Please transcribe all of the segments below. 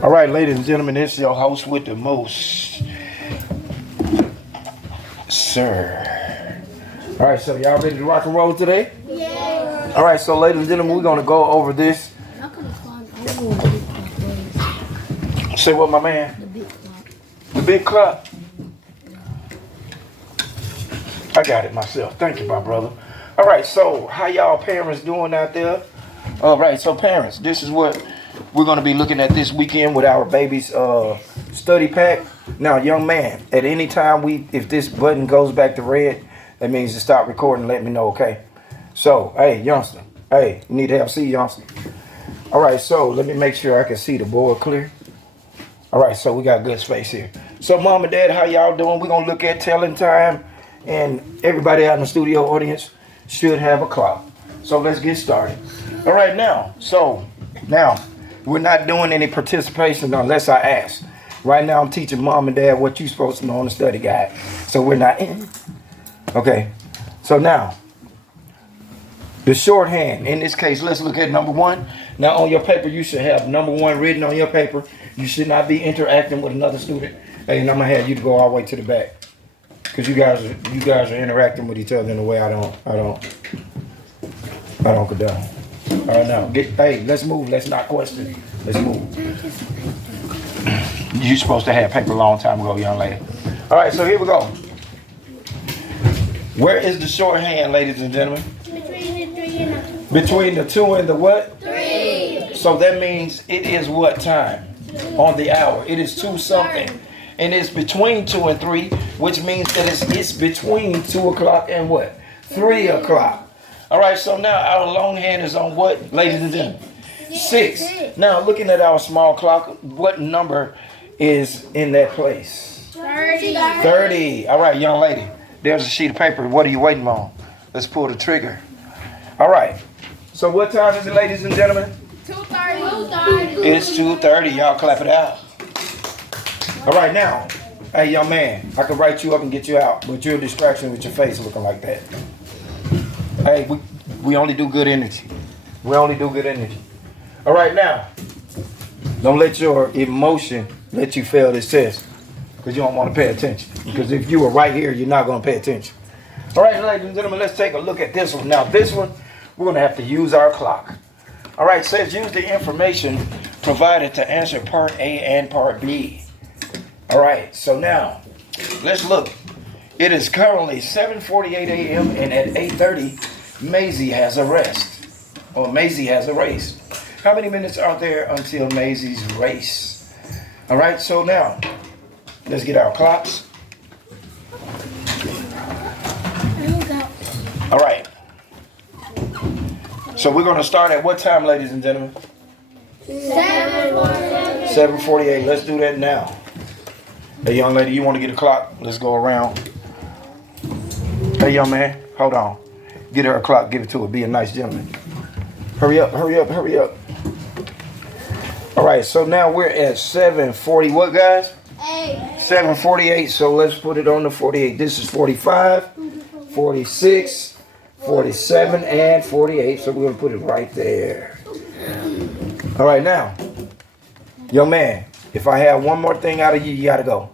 All right, ladies and gentlemen, this is your host with the most, sir. All right, so y'all ready to rock and roll today? Yeah. All right, so ladies and gentlemen, we're gonna go over this. Say what, my man? The big clock. I got it myself. Thank you, my brother. All right, so how y'all parents doing out there? All right, so parents, this is what we're going to be looking at this weekend with our baby's study pack. Now, young man, at any time if this button goes back to red, that means to stop recording. Let me know, okay? So, hey, youngster. Hey, you need help? See, youngster. All right, so let me make sure I can see the board clear. All right, so we got good space here. So, mom and dad, how y'all doing? We're going to look at telling time, and everybody out in the studio audience should have a clock. So let's get started. All right, now, we're not doing any participation unless I ask. Right now, I'm teaching mom and dad what you're supposed to know on the study guide. So we're not in. Okay, so now, the shorthand. In this case, let's look at number one. Now, on your paper, you should have number one written on your paper. You should not be interacting with another student. Hey, and I'm going to have you to go all the way to the back. Because you guys are interacting with each other in a way I don't condone. All right, now, hey, let's move. Let's not question. Let's move. You're supposed to have paper a long time ago, young lady. All right, so here we go. Where is the shorthand, ladies and gentlemen? Between the 2 and the what? 3. So that means it is what time? On the hour. It is 2 something. And it's between 2 and 3, which means that it's between 2 o'clock and what? 3 o'clock. All right, so now our longhand is on what, ladies and gentlemen? 6. Now, looking at our small clock, what number is in that place? 30. All right, young lady, there's a sheet of paper. What are you waiting on? Let's pull the trigger. All right. So what time is it, ladies and gentlemen? 2:30. It's 2:30. Y'all clap it out. All right, now, hey, young man, I could write you up and get you out, but you're a distraction with your face looking like that. Hey, we only do good energy. We only do good energy. All right, now, don't let your emotion let you fail this test because you don't want to pay attention. Because if you were right here, you're not going to pay attention. All right, ladies and gentlemen, let's take a look at this one. Now, this one, we're going to have to use our clock. All right, it says use the information provided to answer part A and part B. All right, so now, let's look. It is currently 7:48 a.m. and at 8:30, Maisie has a rest. Or Maisie has a race. How many minutes are there until Maisie's race? All right, so now, let's get our clocks. All right. So we're going to start at what time, ladies and gentlemen? 7:48. 7:48. Let's do that now. Hey, young lady, you want to get a clock? Let's go around. Hey, young man, hold on. Get her a clock. Give it to her. Be a nice gentleman. Hurry up, hurry up, hurry up. All right, so now we're at 7:40. What, guys? 7:48. So let's put it on the 48. This is 45, 46, 47, and 48. So we're going to put it right there. All right, now, young man, if I have one more thing out of you, you got to go.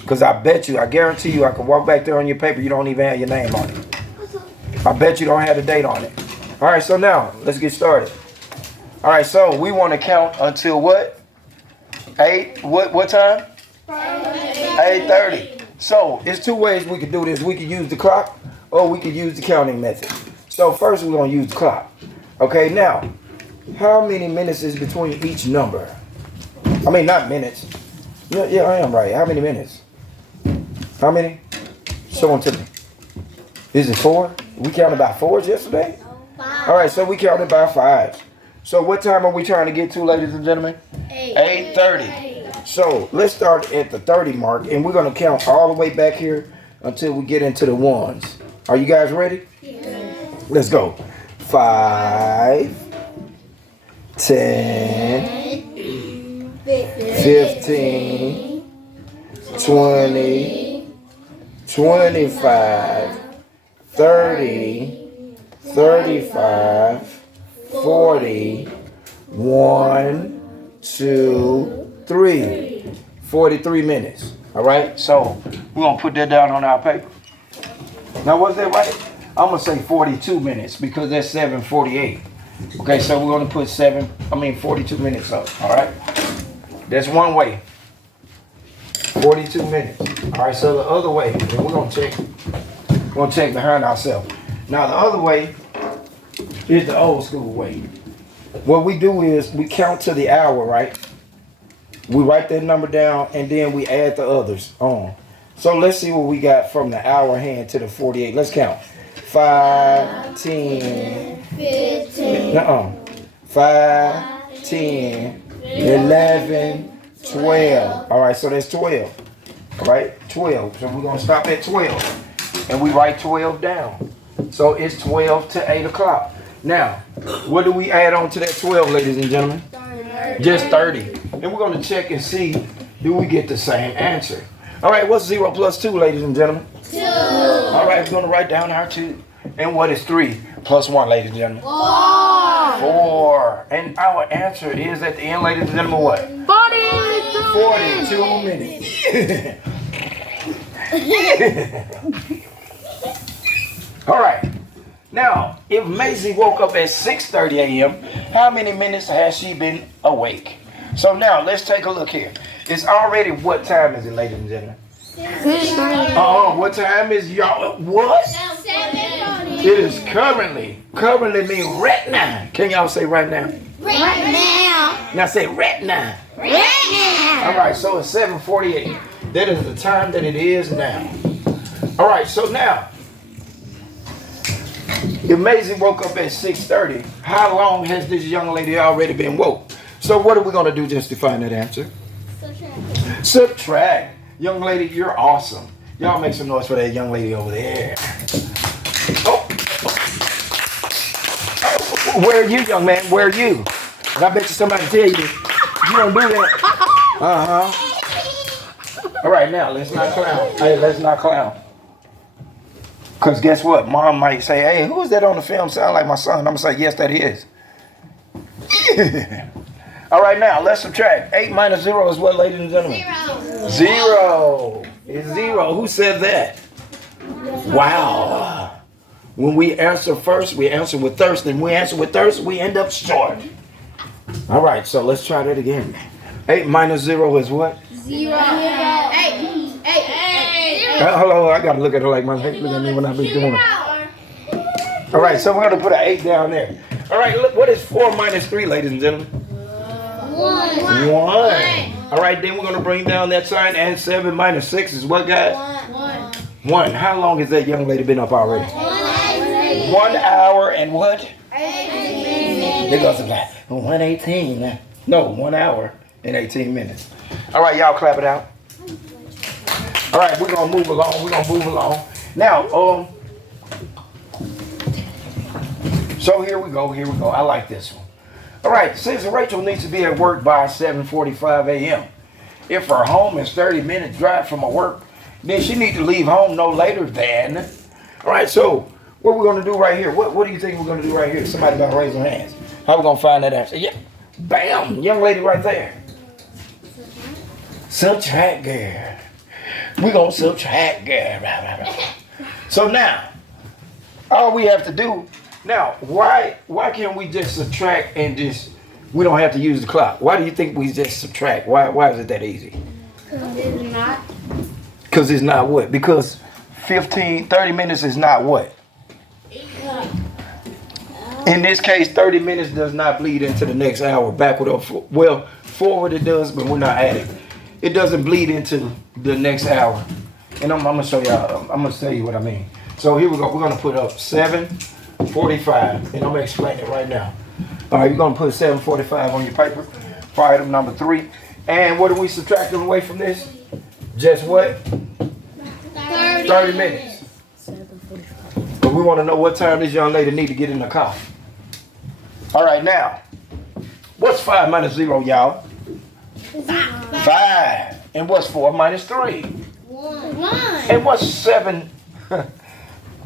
Because I guarantee you, I can walk back there on your paper. You don't even have your name on it. I bet you don't have the date on it. All right, so now, let's get started. All right, so we want to count until what? 8, what time? 8:30. So, it's 2 ways we could do this. We could use the clock, or we could use the counting method. So, first we're going to use the clock. Okay, now, how many minutes is between each number? I mean, not minutes. Yeah, I am right. How many minutes? How many? Show them to me. Is it 4? We counted by 4s yesterday? 5. All right, so we counted by 5s. So what time are we trying to get to, ladies and gentlemen? 8:30. So let's start at the 30 mark, and we're going to count all the way back here until we get into the 1s. Are you guys ready? Yes. Let's go. 5, 10, 15, 20, 25, 30, 35, 40, 1, 2, 3, 43 minutes. All right, so we're going to put that down on our paper. Now, was that right? I'm going to say 42 minutes because that's 7:48. Okay, so we're going to put 42 minutes up. All right, that's one way. 42 minutes. All right, so the other way, and we're going to check behind ourselves. Now, the other way is the old school way. What we do is we count to the hour, right? We write that number down and then we add the others on. So let's see what we got from the hour hand to the 48. Let's count. 5, 10, 15. 5, 10, 11, 12. All right, so that's 12. All right, 12. So we're going to stop at 12. And we write 12 down. So it's 12 to 8 o'clock. Now, what do we add on to that 12, ladies and gentlemen? 30. Just 30. And we're going to check and see, do we get the same answer? All right, what's 0 plus 2, ladies and gentlemen? 2. All right, we're going to write down our 2. And what is 3 plus 1, ladies and gentlemen? 4. 4. And our answer is at the end, ladies and gentlemen, what? 42 minutes. All right. Now, if Maisie woke up at 6:30 a.m., how many minutes has she been awake? So now, let's take a look here. It's already, what time is it, ladies and gentlemen? What time is y'all? What? 7:40. It is currently means right now. Can y'all say right now? Right now. Now say right now. Right now. All right, so it's 7:48. That is the time that it is now. All right, so now, if Maisie woke up at 6:30, how long has this young lady already been woke? So what are we going to do just to find that answer? Subtract. Young lady, you're awesome. Y'all make some noise for that young lady over there. Oh. Where are you, young man? Where are you? And I bet you somebody tell you, you don't do that. Uh-huh. All right, now, let's not clown. Hey, let's not clown. Because guess what? Mom might say, hey, who is that on the film? Sound like my son. I'm going to say, yes, that is. All right, now, let's subtract. 8 minus 0 is what, ladies and gentlemen? 0. It's 0. Who said that? Wow. When we answer first, we answer with thirst. And we answer with thirst, we end up short. All right, so let's try that again. 8 minus 0 is what? 0. 8. Hello, I got to look at her like my head. Look at me when I be doing it. All right, so we're going to put an 8 down there. All right, look, what is 4 minus 3, ladies and gentlemen? 1. 1. All right, then we're going to bring down that sign. And 7 minus 6 is what, guys? 1. How long has that young lady been up already? 1 hour and what? 18. There goes the guy. 1:18. No, 1 hour and 18 minutes. All right, y'all clap it out. All right, we're going to move along. Now, so here we go. I like this one. All right, since Rachel needs to be at work by 7:45 a.m., if her home is 30 minutes drive from her work, then she needs to leave home no later than. All right, so what we're going to do right here, what do you think we're going to do right here? Somebody got to raise their hands. How we going to find that answer? Yeah, bam, young lady right there. Subtract, girl. We're going to subtract, girl. So now, all we have to do, now, why can't we just subtract and we don't have to use the clock? Why do you think we just subtract? Why is it that easy? Because it's not what? Because 30 minutes is not what? In this case, 30 minutes does not bleed into the next hour, backward or forward it does, but we're not adding. It doesn't bleed into the next hour. And I'm gonna show y'all, I'm gonna tell you what I mean. So here we go, we're gonna put up 7:45, and I'm gonna explain it right now. All right, you're gonna put 7:45 on your paper for item number 3. And what are we subtracting away from this? Just what? 30 minutes. But we wanna know what time this young lady need to get in the car. All right, now, what's 5 minus 0, y'all? 5. And what's 4 minus 3? 1. And what's 7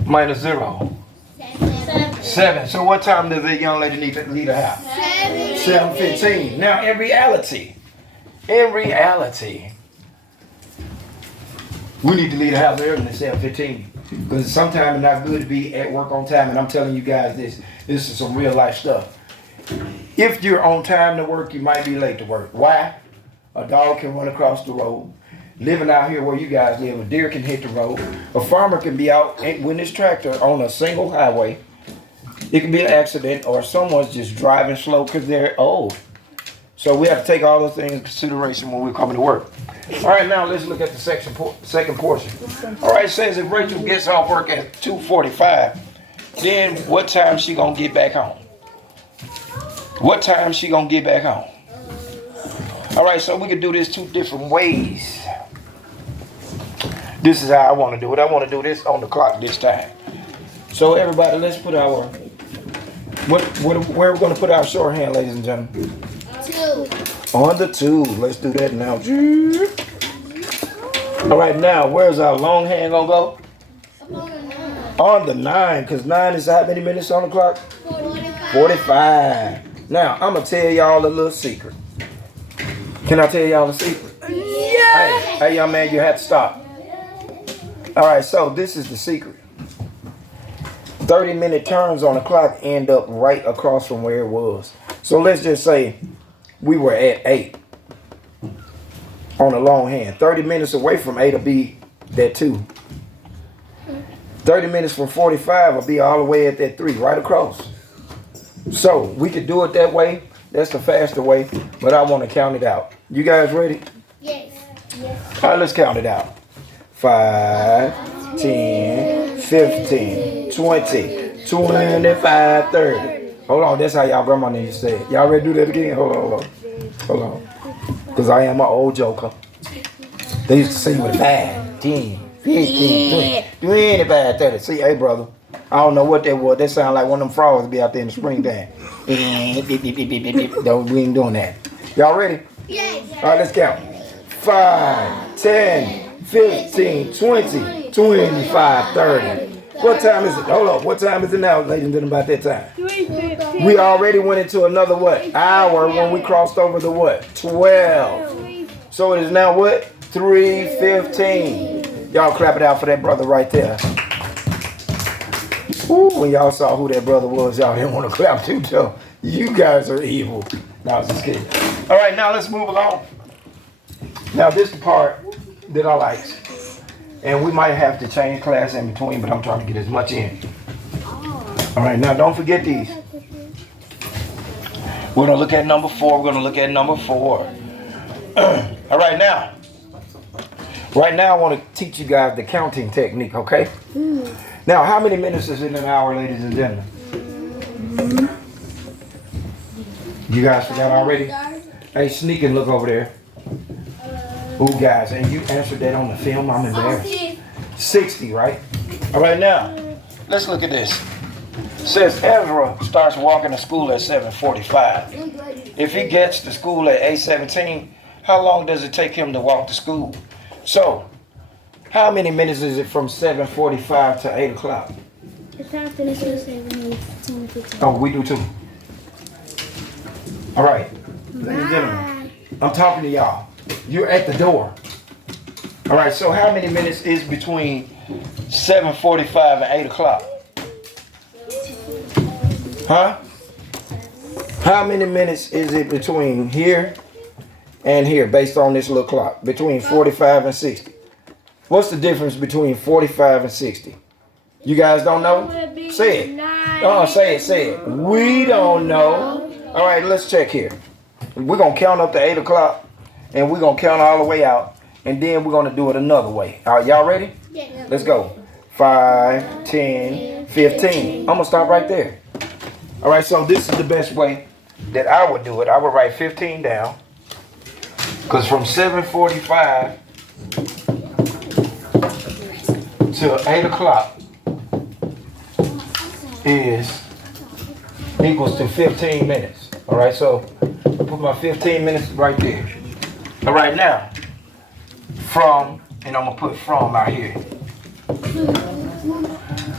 minus 0? 7. So what time does that young lady need to leave the house? 7:15. Now, in reality, In reality, we need to leave the house early than 7:15. Because sometimes it's not good to be at work on time. And I'm telling you guys this. This is some real life stuff. If you're on time to work, you might be late to work. Why? A dog can run across the road. Living out here where you guys live, a deer can hit the road. A farmer can be out with his tractor on a single highway. It can be an accident, or someone's just driving slow because they're old. So we have to take all those things into consideration when we're coming to work. All right, now let's look at the second portion. All right, it says if Rachel gets off work at 2:45, then what time she gonna get back home? What time she gonna get back home? All right, so we could do this two different ways. This is how I want to do it. I want to do this on the clock this time. So everybody, let's put our where we're gonna put our shorthand, ladies and gentlemen. 2. On the 2. Let's do that now. All right, now where's our long hand gonna go? On the 9, because 9 is how many minutes on the clock? 45. Now I'm gonna tell y'all a little secret. Can I tell y'all a secret? Yeah. Hey, young man, you have to stop. All right, so this is the secret. 30-minute turns on the clock end up right across from where it was. So let's just say we were at 8 on the long hand. 30 minutes away from 8 will be that 2. 30 minutes from 45 will be all the way at that 3, right across. So we could do it that way. That's the faster way, but I want to count it out. You guys ready? Yes. All right, let's count it out. 5, 10, 15, 20, 25, 30. Hold on, that's how y'all grandma used to say it. Y'all ready to do that again? Hold on. Because I am an old joker. They used to sing with 5, 10, 15, 20, 25, 30. See, hey, brother, I don't know what that was. That sounded like one of them frogs to be out there in the springtime. No, we ain't doing that. Y'all ready? Yes. All right, let's count. 5, 10, 15, 20, 25, 30. What time is it? Hold on. What time is it now, ladies and gentlemen, about that time? 3:15. We already went into another what? Hour when we crossed over the what? 12. So it is now what? 3:15. Y'all clap it out for that brother right there. Ooh, when y'all saw who that brother was, y'all didn't want to clap too, so you guys are evil. No, I was just kidding. All right, now let's move along. Now this is the part that I like. And we might have to change class in between, but I'm trying to get as much in. All right, now don't forget these. We're going to look at number 4. We're going to look at number 4. All right, now. Right now, I want to teach you guys the counting technique, okay? Now, how many minutes is in an hour, ladies and gentlemen? You guys forgot already? Hey, sneak and look over there. Ooh, guys, and you answered that on the film. I'm embarrassed. 60, right? All right, now, let's look at this. It says Ezra starts walking to school at 7:45. If he gets to school at 8:17, how long does it take him to walk to school? So, how many minutes is it from 7:45 to 8 o'clock? Oh, we do too. All right, ladies and gentlemen, I'm talking to y'all. You're at the door. All right, so how many minutes is between 7:45 and 8 o'clock? Huh? How many minutes is it between here and here based on this little clock? Between 45 and 60. What's the difference between 45 and 60? You guys don't know? Say it. Oh, say it. We don't know. All right, let's check here. We're going to count up to 8 o'clock. And we're going to count all the way out. And then we're going to do it another way. All right, y'all ready? Yeah. Let's go. 5, 10, 15. I'm going to stop right there. All right, so this is the best way that I would do it. I would write 15 down. Because from 7:45 to 8 o'clock is equals to 15 minutes. All right, so put my 15 minutes right there. All right, now, from, and I'm going to put from out here.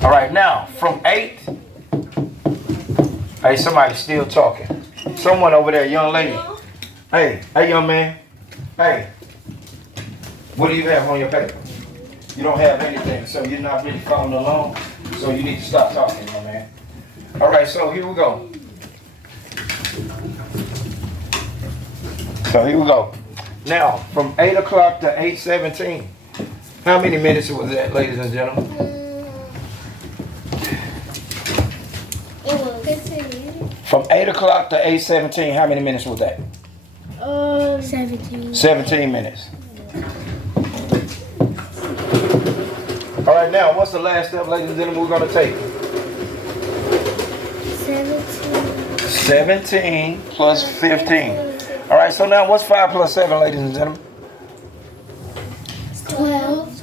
All right, now, from 8, hey, somebody's still talking. Someone over there, young lady. Hey, young man. Hey, what do you have on your paper? You don't have anything, so you're not really following along. So you need to stop talking, my man. All right, so here we go. Now, from 8 o'clock to 8:17, how many minutes was that, ladies and gentlemen? It was 15 minutes. From 8 o'clock to 8:17, how many minutes was that? 17. 17 minutes. All right, now, what's the last step, ladies and gentlemen, we're going to take? 17. 17 plus 15. All right, so now what's 5 plus 7, ladies and gentlemen? 12.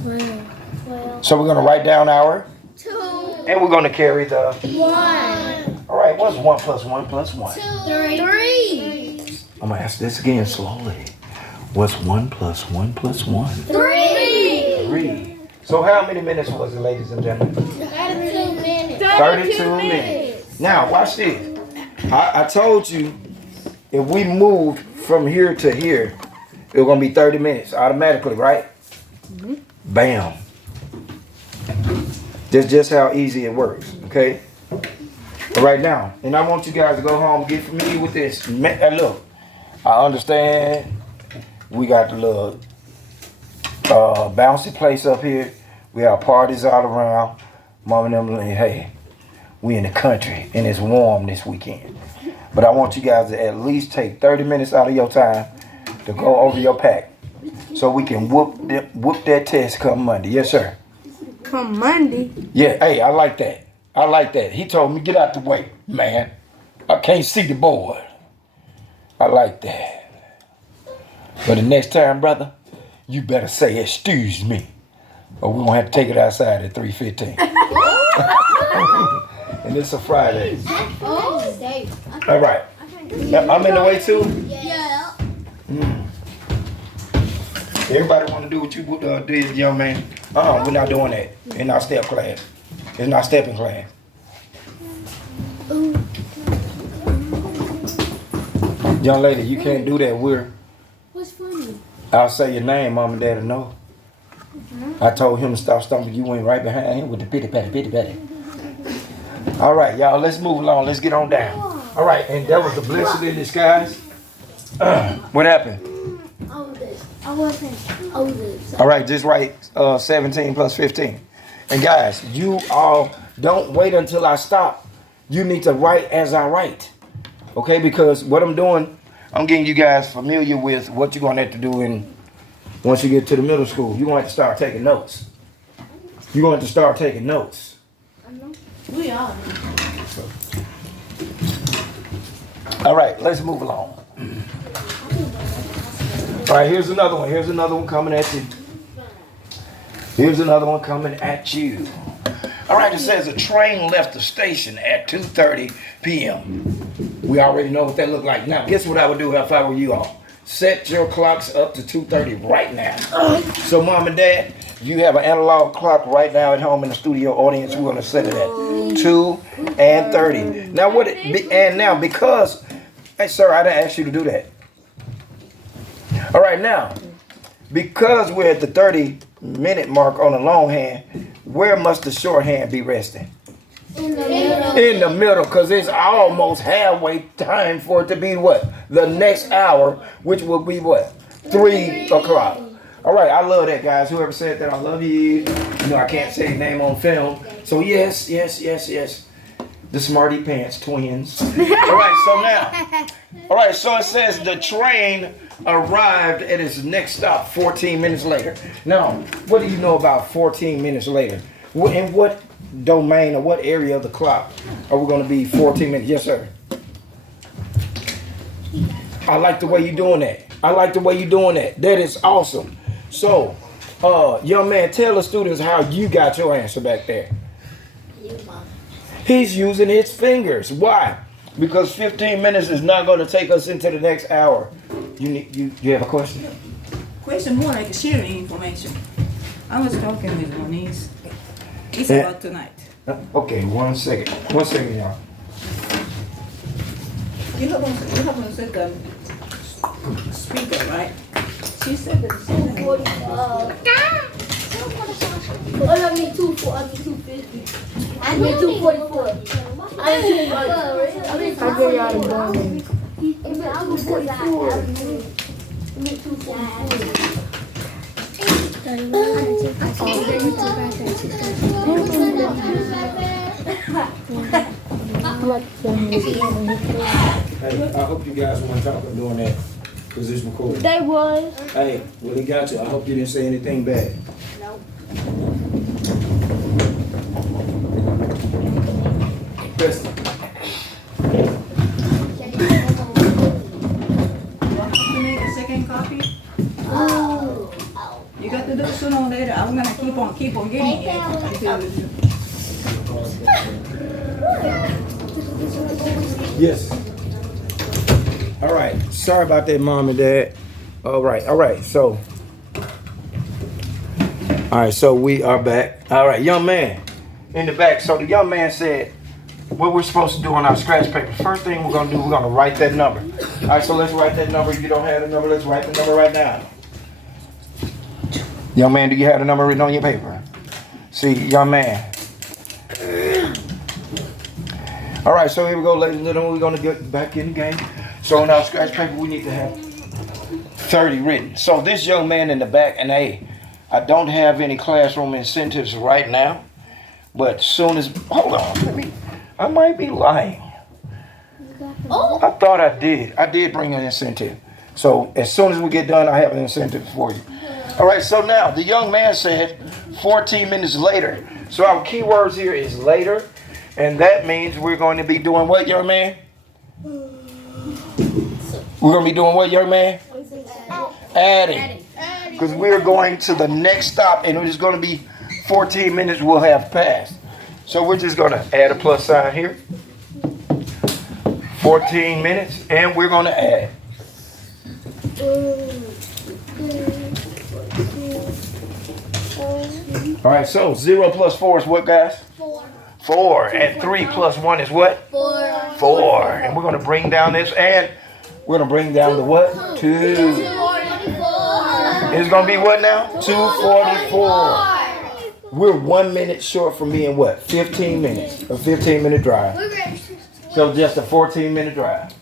So we're going to write down our, 2. and we're going to carry the, 1. all right, what's 1 plus 1 plus 1? 2. 3. I'm going to ask this again slowly. What's 1 plus 1 plus 1? 3. 3. So how many minutes was it, ladies and gentlemen? 32 minutes. 32 minutes. Now, watch this. I told you if we moved from here to here, it was going to be 30 minutes automatically, right? Bam. That's just how easy it works, okay? All right now, and I want you guys to go home and get familiar with this. Look, I understand we got the little bouncy place up here. We have parties all around. Mom and them like, hey, we in the country and it's warm this weekend. But I want you guys to at least take 30 minutes out of your time to go over your pack so we can whoop that test come Monday. Yes, sir. Come Monday? Yeah, hey, I like that. I like that. He told me, get out the way, man. I can't see the board. I like that. But the next time, brother, you better say, excuse me, or we're going to have to take it outside at 3:15. And it's a Friday. All right. I'm in the way, too? Yeah. Everybody want to do what you did, young man? We're not doing that. In our step class. It's not stepping class. Young lady, you can't do that. What's funny? I'll say your name, mom and dad will know. I told him to stop stomping. You went right behind him with the pitty patty. All right, y'all, let's move along. Let's get on down. All right, and that was the blessing in disguise. What happened? I wasn't older. All right, just write 17 plus 15. And guys, you all don't wait until I stop. You need to write as I write. Okay, because what I'm doing, I'm getting you guys familiar with what you're going to have to do once you get to the middle school. You're going to have to start taking notes. You're going to have to start taking notes. We are. All right, let's move along. All right, here's another one. Here's another one coming at you. Here's another one coming at you. All right, it says a train left the station at 2:30 p.m. We already know what that looked like. Now, guess what I would do if I were you all? Set your clocks up to 2:30 right now. So, mom and dad, you have an analog clock right now at home in the studio audience. We're going to set it at 2:30. Now, because, hey, sir, I didn't ask you to do that. All right, now, because we're at the 30-minute mark on the long hand, where must the short hand be resting? In the middle. In the middle, because it's almost halfway time for it to be what? The next hour, which will be what? 3 o'clock. All right, I love that, guys. Whoever said that, I love you. You know, I can't say your name on film. So, yes. The Smarty Pants twins. All right, so it says the train arrived at its next stop 14 minutes later. Now, what do you know about 14 minutes later? In what domain or what area of the clock are we going to be 14 minutes? Yes, sir. I like the way you're doing that. That is awesome. So, young man, tell the students how you got your answer back there. He's using his fingers. Why? Because 15 minutes is not going to take us into the next hour. You have a question? Question more like sharing information. I was talking with Moniz. It's Yeah. about tonight. Okay, one second, y'all. You have a second speaker, right? She said that. 245. Oh, I mean 250. I mean 244. I mean 244. I mean 244. I mean 244. I mean 244. Hey, I hope you guys weren't talking during that because it's recording. They was. Hey, well, he got you. I hope you didn't say anything bad. No. Kristen. To make a second copy? Oh. You got to do it sooner or later. I'm gonna keep on getting it until Yes. All right. Sorry about that, Mom and Dad. All right. So we are back. All right, young man in the back. So the young man said what we're supposed to do on our scratch paper. First thing we're gonna do, we're gonna write that number. All right, so let's write that number. If you don't have the number, let's write the number right now. Young man, do you have the number written on your paper? See, young man. All right, so here we go, ladies and gentlemen. We're gonna get back in the game. So on our scratch paper, we need to have 30 written. So this young man in the back, and hey, I don't have any classroom incentives right now, but soon as, hold on, I might be lying. Oh. I thought I did. I did bring an incentive. So as soon as we get done, I have an incentive for you. All right, so now the young man said 14 minutes later. So our key words here is later, and that means we're going to be doing what, young man? We're going to be doing what, young man? Adding. Because we're going to the next stop, and it's going to be 14 minutes will have passed. So we're just going to add a plus sign here. 14 minutes, and we're going to add. All right, so 0 plus 4 is what, guys? 4. And 3 plus 1 is what? 4. And we're going to bring down this, and we're going to bring down the what? 2. It's going to be what now? 2:44. We're 1 minute short from being what? 15 minutes. A 15-minute drive. So just a 14-minute drive.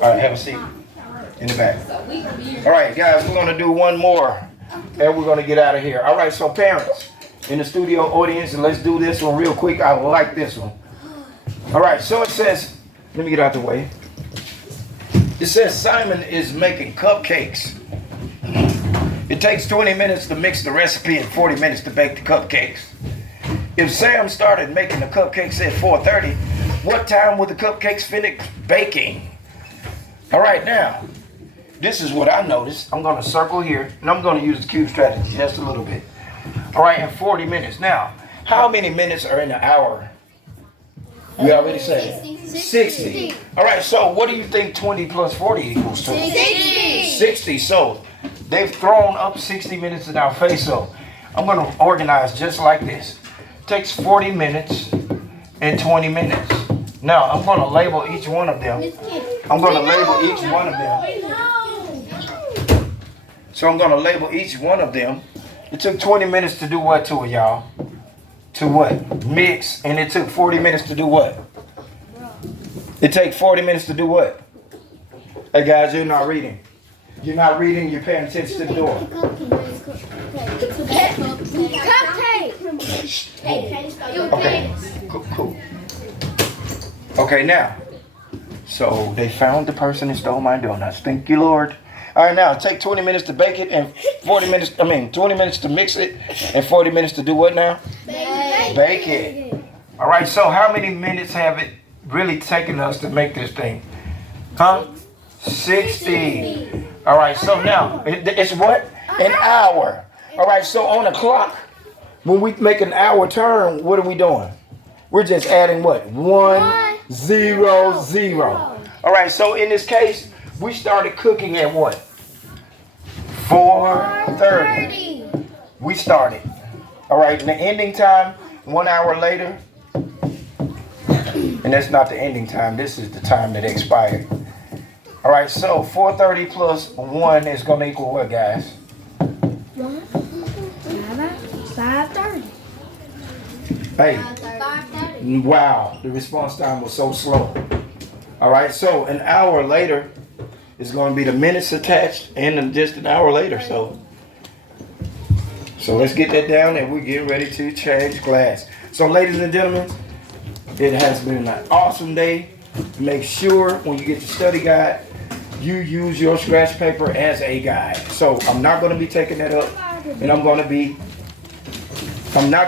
All right, have a seat in the back. All right, guys, we're going to do one more, and we're going to get out of here. All right, so parents in the studio audience, and let's do this one real quick. I like this one. All right, so it says, let me get out the way. It says Simon is making cupcakes. It takes 20 minutes to mix the recipe and 40 minutes to bake the cupcakes. If Sam started making the cupcakes at 4:30, what time would the cupcakes finish baking? All right, now, this is what I noticed. I'm going to circle here, and I'm going to use the cube strategy just a little bit. All right, and 40 minutes. Now, how many minutes are in an hour? We already said 60. All right, so what do you think 20 plus 40 equals to? 60. So they've thrown up 60 minutes in our face. So I'm going to organize just like this. It takes 40 minutes and 20 minutes. Now, I'm going to label each one of them. I'm going to label each one of them. So I'm going to label each one of them. It took 20 minutes to do what to it, y'all? To what? Mix. And it took 40 minutes to do what? It takes 40 minutes to do what? Hey, guys, you're not reading. You're not reading. You're paying attention to the door. Okay. Cool. Okay, now. So they found the person that stole my donuts. Thank you, Lord. All right, now take 20 minutes to bake it and 20 minutes to mix it and 40 minutes to do what now? Bake it. All right, so how many minutes have it really taken us to make this thing? Huh? 60. All right, so now it's what? An hour. All right, so on the clock, when we make an hour turn, what are we doing? We're just adding what? 1, 0, 0. All right, so in this case, we started cooking at what? 4:30. We started. All right, and the ending time, 1 hour later. And that's not the ending time. This is the time that expired. All right, so 430 plus 1 is going to equal what, guys? 5:30. Hey, 5:30. wow, the response time was so slow. All right, so an hour later is going to be the minutes attached, and just an hour later. So let's get that down, and we're getting ready to change class. So, ladies and gentlemen, it has been an awesome day. Make sure when you get your study guide, you use your scratch paper as a guide. So I'm not going to be taking that up, and I'm not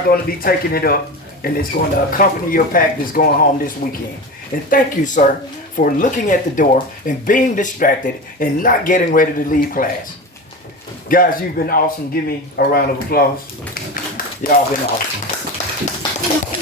going to be taking it up, and it's going to accompany your pack that's going home this weekend. And thank you, sir, for looking at the door and being distracted and not getting ready to leave class. Guys, you've been awesome. Give me a round of applause. Y'all been awesome.